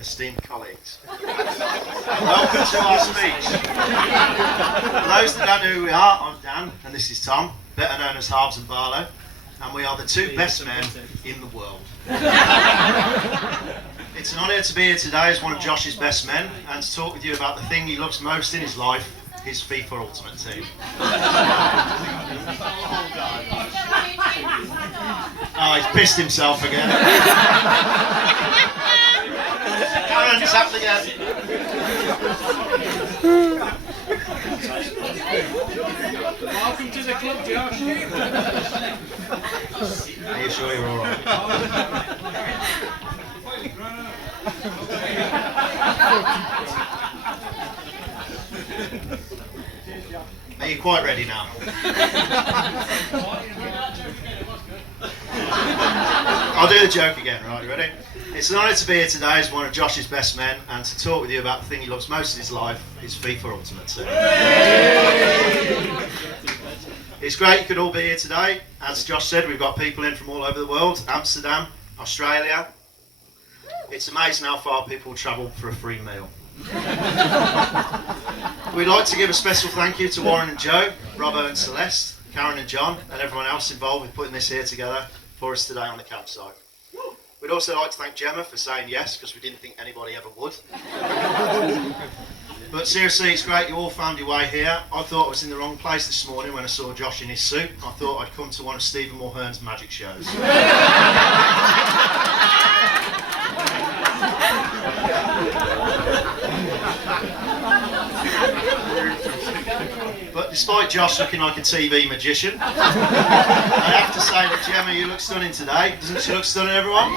Esteemed colleagues, welcome to our speech. For those that don't know who we are, I'm Dan and this is Tom, better known as Harbs and Barlow, and we are the two best men in the world. It's an honour to be here today as one of Josh's best men and to talk with you about the thing he loves most in his life, his FIFA Ultimate Team. Oh, he's pissed himself again. Karen, it's happened again. Welcome to the club, Josh. Are you sure you're alright? Are you quite ready now? I'll do the joke again, right? You ready? It's an honour to be here today as one of Josh's best men and to talk with you about the thing he loves most in his life, his FIFA Ultimate Team. It's great you could all be here today. As Josh said, we've got people in from all over the world, Amsterdam, Australia. It's amazing how far people travel for a free meal. We'd like to give a special thank you to Warren and Joe, Robbo and Celeste, Karen and John, and everyone else involved with putting this here together for us today on the campsite. We'd also like to thank Gemma for saying yes, because we didn't think anybody ever would. But seriously, it's great you all found your way here. I thought I was in the wrong place this morning when I saw Josh in his suit. I thought I'd come to one of Stephen Mulhern's magic shows. But despite Josh looking like a TV magician, I have to say that Gemma, you look stunning today. Doesn't she look stunning, everyone?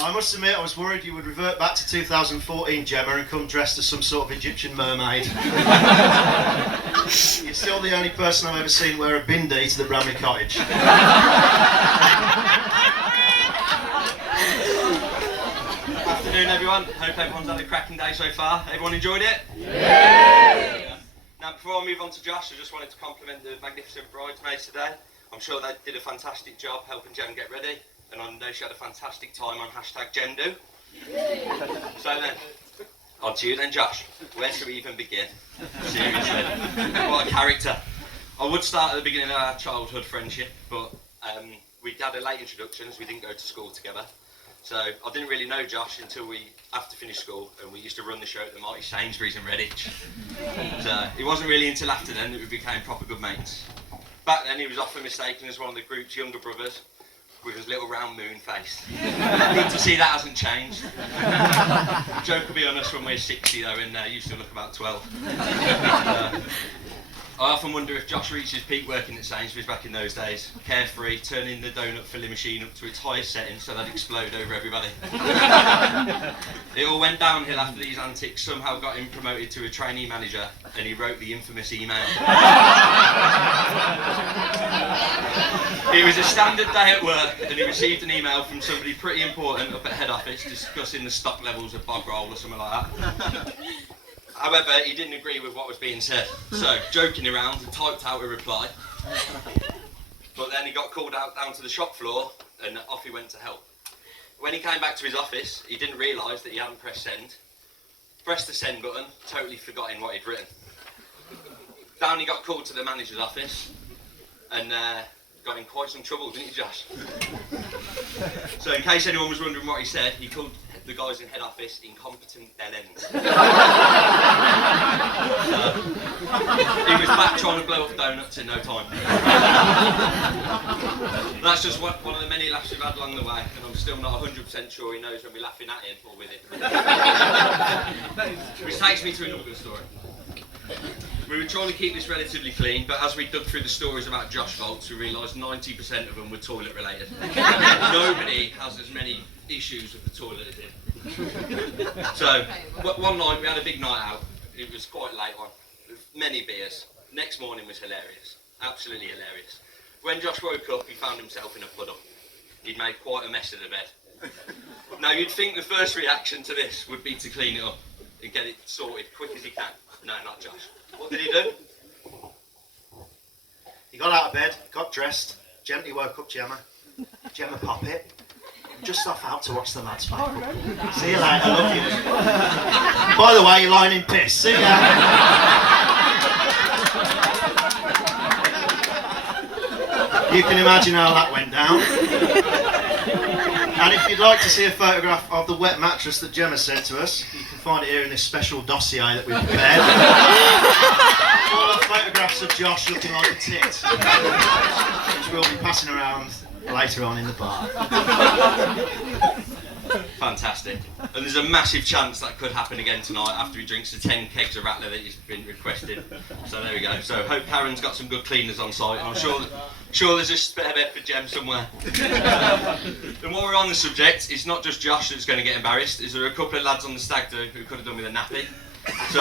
I must admit, I was worried you would revert back to 2014, Gemma, and come dressed as some sort of Egyptian mermaid. You're still the only person I've ever seen wear a bindi to the Bramley Cottage. Afternoon, everyone. Hope everyone's had a cracking day so far. Everyone enjoyed it? Yeah. Now, before I move on to Josh, I just wanted to compliment the magnificent bridesmaids today. I'm sure they did a fantastic job helping Jem get ready, and I know she had a fantastic time on #JemDo. So then, on to you then, Josh. Where should we even begin? Seriously, what a character. I would start at the beginning of our childhood friendship, but we had a late introduction as we didn't go to school together. So I didn't really know Josh until after finished school, and we used to run the show at the Mighty Sainsbury's in Redditch. So it wasn't really until after then that we became proper good mates. Back then he was often mistaken as one of the group's younger brothers with his little round moon face. Good to see that hasn't changed. Joke will be on us when we're 60 though, and you still look about 12. I often wonder if Josh reached his peak working at Sainsbury's back in those days. Carefree, turning the donut filling machine up to its highest setting so that'd explode over everybody. It all went downhill after these antics somehow got him promoted to a trainee manager, and he wrote the infamous email. It was a standard day at work, and he received an email from somebody pretty important up at head office discussing the stock levels of bog roll or something like that. However, he didn't agree with what was being said, so joking around, he typed out a reply. But then he got called out down to the shop floor, and off he went to help. When he came back to his office, he didn't realise that he hadn't pressed send. Pressed the send button, totally forgetting what he'd written. Down he got called to the manager's office, and got in quite some trouble, didn't he, Josh? So in case anyone was wondering what he said, he called the guys in head office incompetent bellends. He was back trying to blow up donuts in no time. That's just one of the many laughs we've had along the way, and I'm still not 100% sure he knows when we're laughing at him or with him. Which takes me to another good story. We were trying to keep this relatively clean, but as we dug through the stories about Josh Volts, we realised 90% of them were toilet related. Nobody has as many issues with the toilet as him. So, one night we had a big night out. It was quite a late one, with many beers. Next morning was hilarious, absolutely hilarious. When Josh woke up, he found himself in a puddle. He'd made quite a mess of the bed. Now you'd think the first reaction to this would be to clean it up and get it sorted quick as he can. No, not Josh. What did he do? He got out of bed, got dressed, gently woke up Gemma. Gemma Poppet. Just off out to watch the lads play football. See you later, love you. By the way, you're lying in piss. See ya. You can imagine how that went down. And if you'd like to see a photograph of the wet mattress that Gemma sent to us, you can find it here in this special dossier that we've prepared. Full of photographs of Josh looking like a tit, which we'll be passing around later on in the bar. Fantastic. And there's a massive chance that could happen again tonight after he drinks the 10 kegs of Rattler that he's been requested. So there we go. So hope Karen's got some good cleaners on site, and I'm sure there's a spare bed for Jem somewhere. And while we're on the subject, it's not just Josh that's going to get embarrassed. Is there a couple of lads on the stag do who could have done with a nappy? So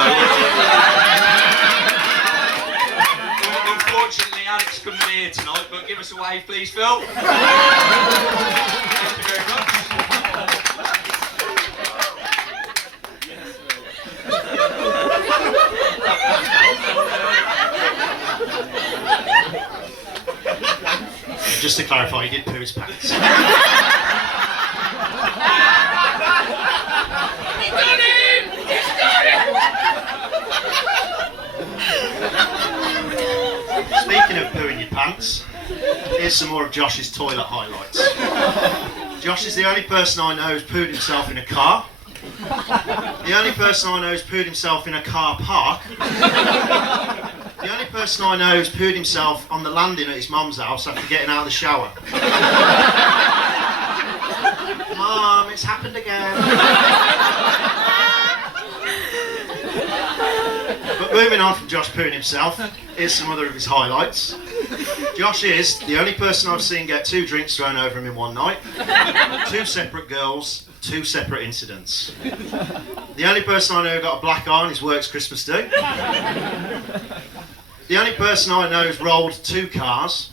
unfortunately, Alex couldn't be here tonight, but give us a wave, please, Phil. Thank you very much. Just to clarify, he did poo his pants. Speaking of pooing your pants, here's some more of Josh's toilet highlights. Josh is the only person I know who's pooed himself in a car. The only person I know who's pooed himself in a car park. The only person I know who's pooed himself on the landing at his mum's house after getting out of the shower. Mum, it's happened again. But moving on from Josh pooing himself, here's some other of his highlights. Josh is the only person I've seen get 2 drinks thrown over him in one night. 2 separate girls, 2 separate incidents. The only person I know who got a black eye on his work's Christmas do. The only person I know who's rolled 2 cars.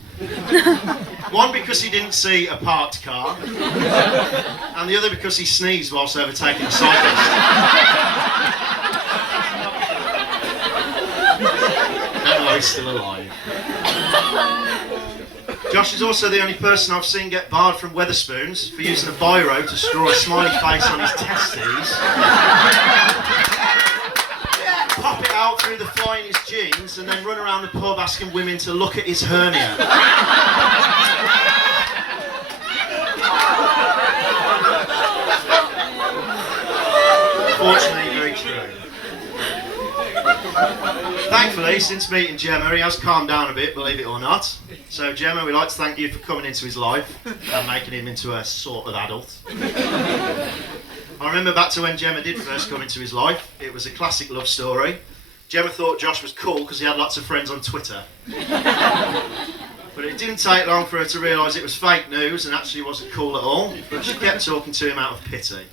One because he didn't see a parked car, and the other because he sneezed whilst overtaking a cyclist. Oh, he's still alive. Josh is also the only person I've seen get barred from Wetherspoons for using a biro to draw a smiley face on his testes. Pop it out through the fly in his jeans and then run around the pub asking women to look at his hernia. Unfortunately, very true. Thankfully, since meeting Gemma, he has calmed down a bit, believe it or not. So Gemma, we'd like to thank you for coming into his life and making him into a sort of adult. I remember back to when Gemma did first come into his life. It was a classic love story. Gemma thought Josh was cool because he had lots of friends on Twitter. But it didn't take long for her to realise it was fake news and actually wasn't cool at all, but she kept talking to him out of pity.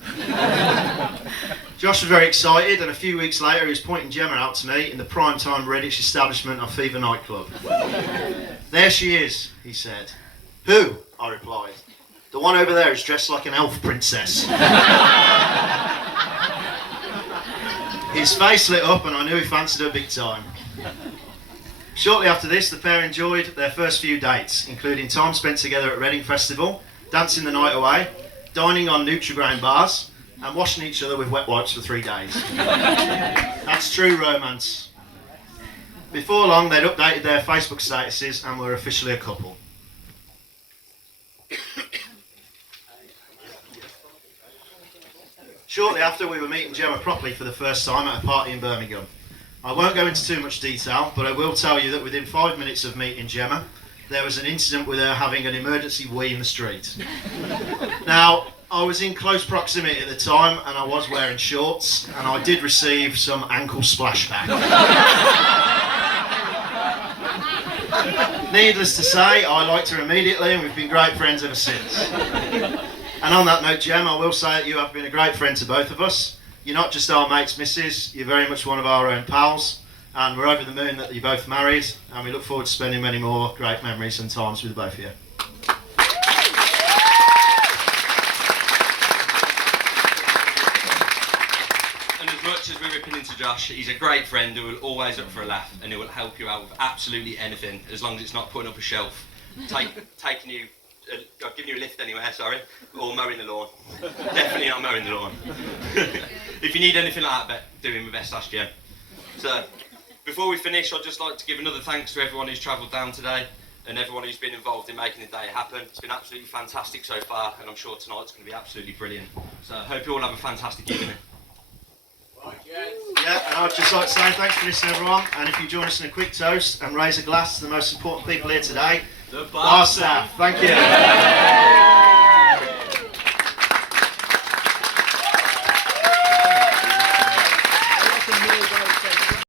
Josh was very excited, and a few weeks later he was pointing Gemma out to me in the primetime Redditch establishment of Fever nightclub. "There she is," he said. "Who?" I replied. "The one over there is dressed like an elf princess." His face lit up and I knew he fancied her big time. Shortly after this, the pair enjoyed their first few dates, including time spent together at Reading Festival, dancing the night away, dining on Nutrigrain bars, and washing each other with wet wipes for 3 days. That's true romance. Before long, they'd updated their Facebook statuses and were officially a couple. Shortly after, we were meeting Gemma properly for the first time at a party in Birmingham. I won't go into too much detail, but I will tell you that within 5 minutes of meeting Gemma, there was an incident with her having an emergency wee in the street. Now, I was in close proximity at the time, and I was wearing shorts, and I did receive some ankle splashback. Needless to say, I liked her immediately, and we've been great friends ever since. And on that note, Gem, I will say that you have been a great friend to both of us. You're not just our mates, missus, you're very much one of our own pals, and we're over the moon that you're both married, and we look forward to spending many more great memories and times with both of you. And as much as we're ripping into Josh, he's a great friend who will always up for a laugh, and who will help you out with absolutely anything, as long as it's not putting up a shelf, taking you I've given you a lift anywhere, sorry, or mowing the lawn. Definitely not mowing the lawn. If you need anything like that, doing my best, ask Jem. So, before we finish, I'd just like to give another thanks to everyone who's travelled down today and everyone who's been involved in making the day happen. It's been absolutely fantastic so far, and I'm sure tonight's going to be absolutely brilliant. So, I hope you all have a fantastic evening. Yeah, and I'd just like to say thanks for listening, everyone. And if you join us in a quick toast and raise a glass to the most important people here today, The bar staff. Thank you.